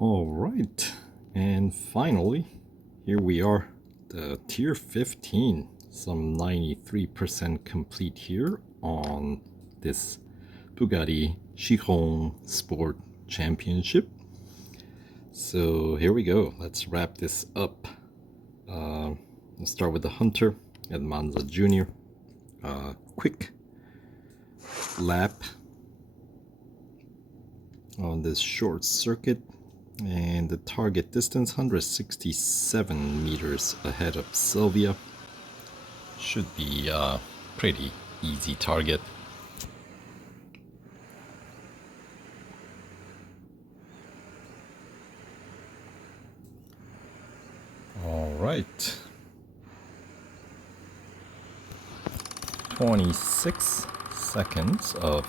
All right, and finally, here we are, the tier 15, some 93% complete here on this Bugatti Chiron Sport Championship. So here we go, let's wrap this up. Let's start with the Hunter at Monza Junior. Quick lap on this short circuit, and the target distance 167 meters ahead of Sylvia. Should be a pretty easy target. All right, 26 seconds of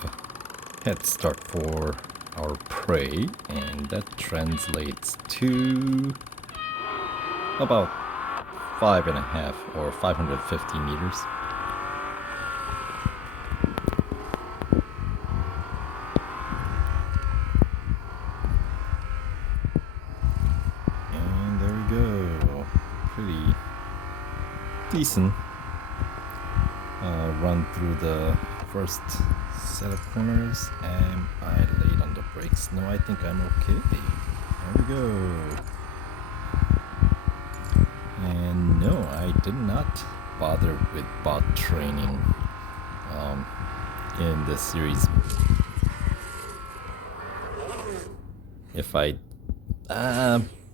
head start for our prey, and that translates to about 5.5 or 550 meters. And there we go, pretty decent run through the first set of corners. Am I late on the brakes? No, I think I'm okay. There we go. And no, I did not bother with bot training in this series. If I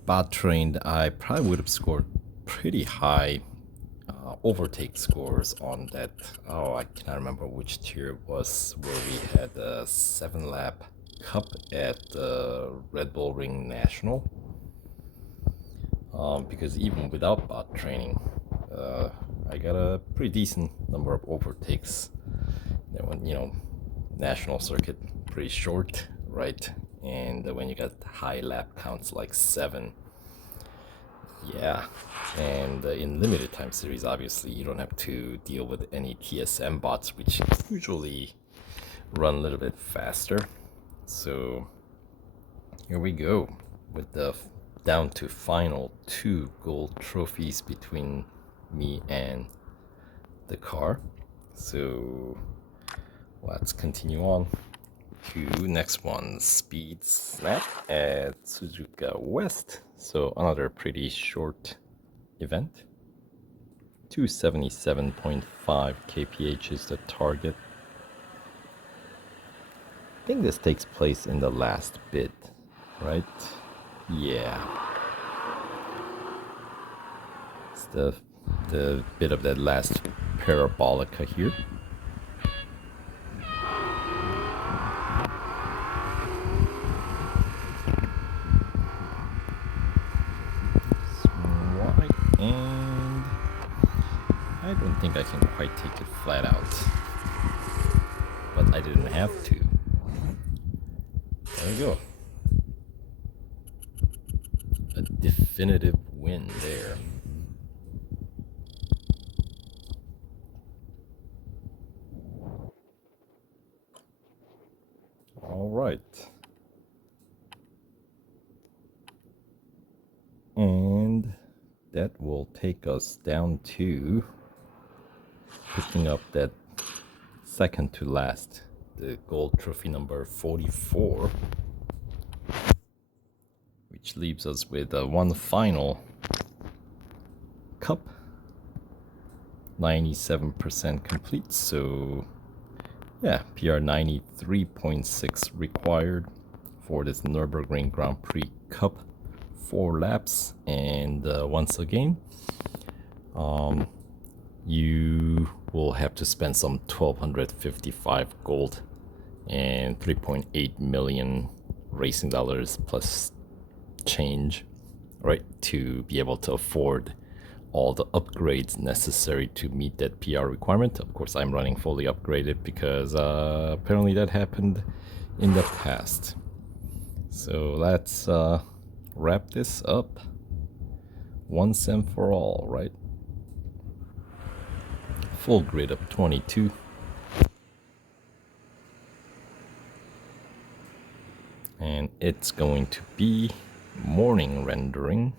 bot trained, I probably would have scored pretty high overtake scores on that. Oh, I cannot remember which tier it was, where we had a 7-lap cup at the Red Bull Ring National. Because even without bot training, I got a pretty decent number of overtakes. When, national circuit, pretty short, right? And when you got high lap counts like 7, yeah. And in limited time series, obviously, you don't have to deal with any TSM bots, which usually run a little bit faster. So here we go with the down to final 2 gold trophies between me and the car. So let's continue on to next one, Speed Snap at Suzuka West. So another pretty short event. 277.5 kph is the target. I think this takes place in the last bit, right? Yeah. It's the bit of that last parabolica here. And I don't think I can quite take it flat out, but I didn't have to. There we go. A definitive win there. All right. And that will take us down to picking up that second to last, the gold trophy number 44, which leaves us with one final cup, 97% complete. So yeah, PR 93.6 required for this Nürburgring Grand Prix Cup. 4 laps, and once again, you will have to spend some 1,255 gold and 3.8 million racing dollars plus change, right, to be able to afford all the upgrades necessary to meet that PR requirement. Of course, I'm running fully upgraded because apparently that happened in the past. So let's wrap this up once and for all, right? Full grid of 22. And it's going to be morning rendering.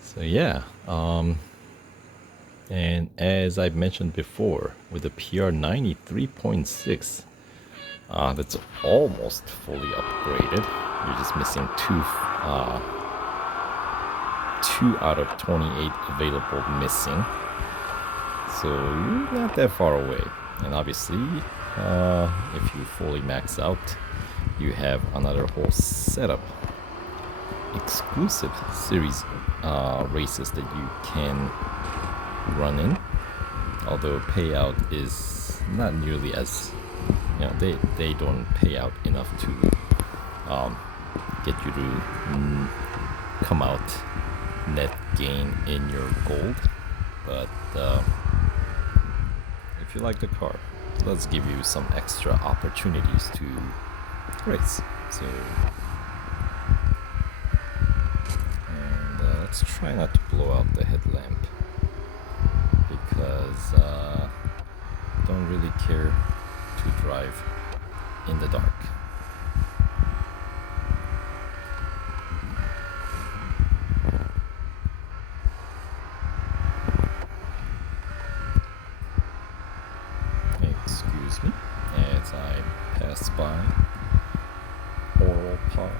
So yeah, and as I've mentioned before, with the PR 93.6, that's almost fully upgraded. You're just missing two out of 28 available missing. So you're not that far away. And obviously, if you fully max out, you have another whole setup. Exclusive series races that you can run in. Although payout is not nearly as, they don't pay out enough to get you to come out net gain in your gold. But if you like the car, let's give you some extra opportunities to race. So, and let's try not to blow out the headlamp, because I don't really care to drive in the dark. Excuse me as I pass by Oral Pod.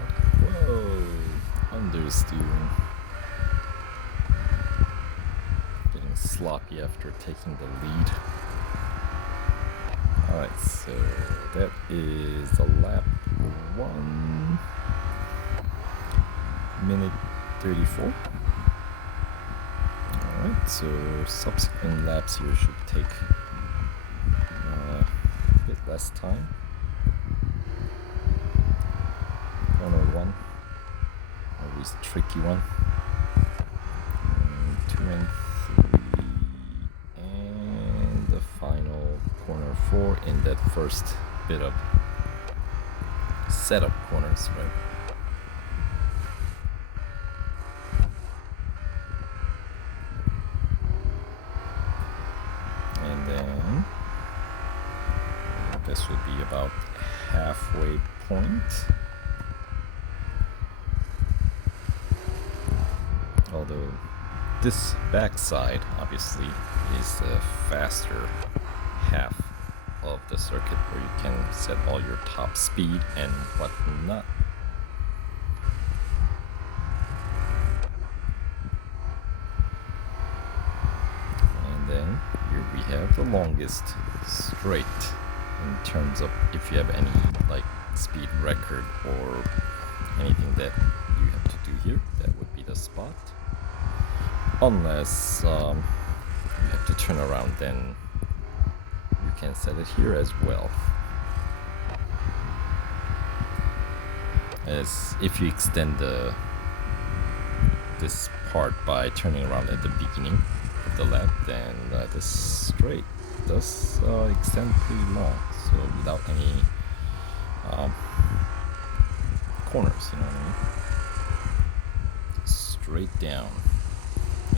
Whoa, understeering. Getting sloppy after taking the lead. Alright, so that is the lap 1 minute 34. Alright, so subsequent laps here should take a bit less time. Corner 1, always a tricky one. 2 and 3, and the final corner 4 in that first bit of setup corners, right? And then this would be about halfway point. Although this backside obviously is the faster half of the circuit, where you can set all your top speed and whatnot. And then here we have the longest straight in terms of if you have any like speed record or anything that you have to do here, that would be the spot. Unless you have to turn around, then you can set it here as well. As if you extend this part by turning around at the beginning of the lap, then this straight does extend pretty long. So without any corners, you know what I mean? Straight down.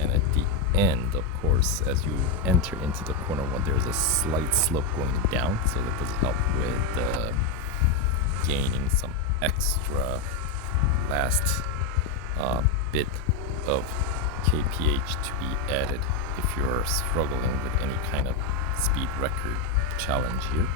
And at the end, of course, as you enter into the corner one, there's a slight slope going down, so that does help with gaining some extra last bit of kph to be added if you're struggling with any kind of speed record challenge here.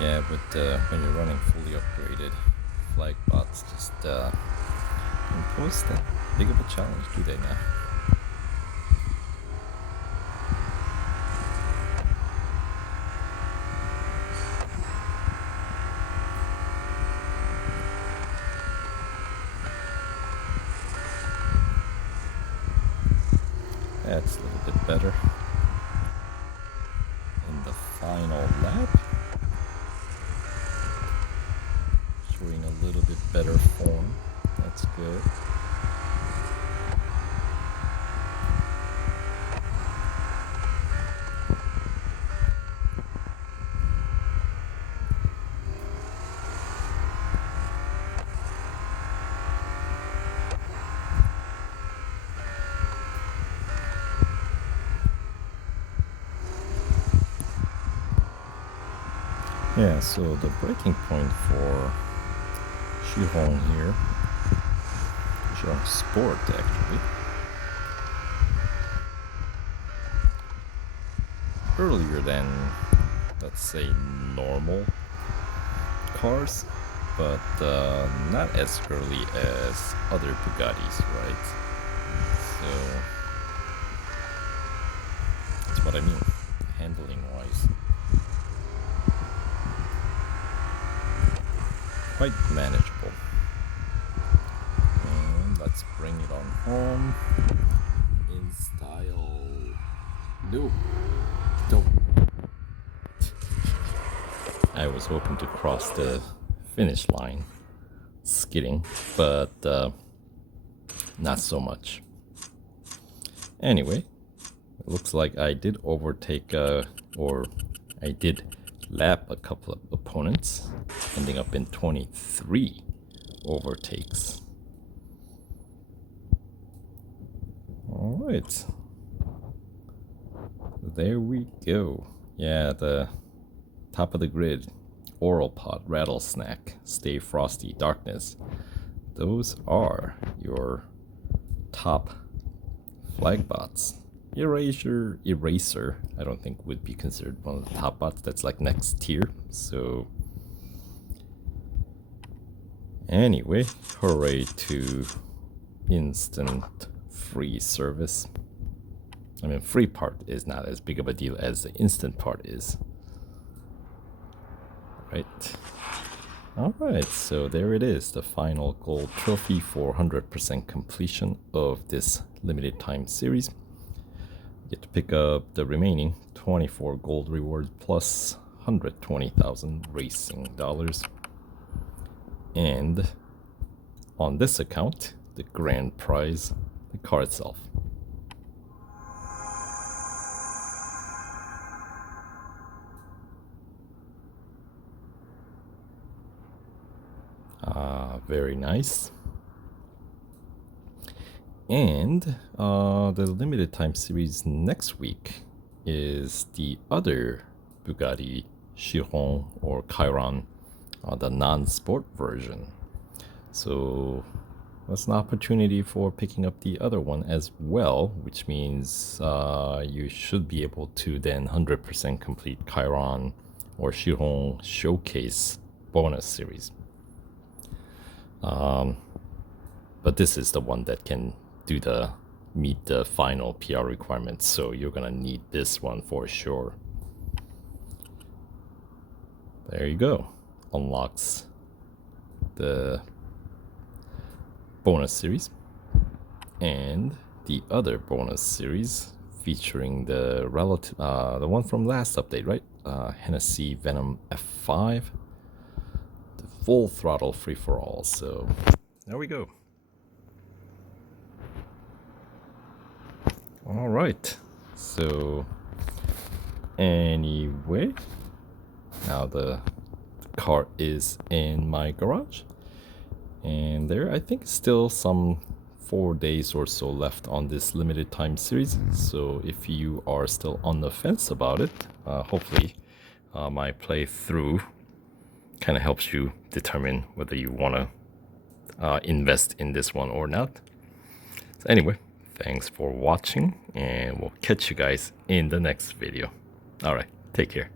Yeah, but when you're running fully upgraded, flag bots just impose that big of a challenge, do they now? That's a little bit better. In the final lap, little bit better form. That's good. Yeah, so the breaking point for Chiron here, Chiron Sport actually, earlier than, let's say, normal cars, but not as early as other Bugattis, right? So that's what I mean, handling wise. Quite manageable. And let's bring it on home in style. No. Don't. I was hoping to cross the finish line skidding, but not so much. Anyway, it looks like I did overtake, or I did lap a couple of opponents, ending up in 23 overtakes. Alright. There we go. Yeah, the top of the grid. Oral Pot, Rattle Snack, Stay Frosty, Darkness. Those are your top flag bots. Eraser, I don't think would be considered one of the top bots. That's like next tier. So anyway, hooray to instant free service. I mean, free part is not as big of a deal as the instant part is. Right. Alright, so there it is, the final gold trophy for 100% completion of this limited time series. You get to pick up the remaining 24 gold rewards plus 120,000 racing dollars. And on this account, the grand prize, the car itself. Very nice. And the limited time series next week is the other Bugatti Chiron or Chiron, the non-sport version. So that's an opportunity for picking up the other one as well, which means you should be able to then 100% complete Chiron or Chiron Showcase bonus series. But this is the one that can meet the final PR requirements, so you're gonna need this one for sure. There you go. Unlocks the bonus series and the other bonus series featuring the one from last update, right? Hennessy Venom F5, the full throttle free for all. So there we go. All right. So anyway, now the car is in my garage, and there I think still some 4 days or so left on this limited time series. So if you are still on the fence about it, hopefully my playthrough kind of helps you determine whether you want to invest in this one or not. So anyway, thanks for watching, and we'll catch you guys in the next video. All right, take care.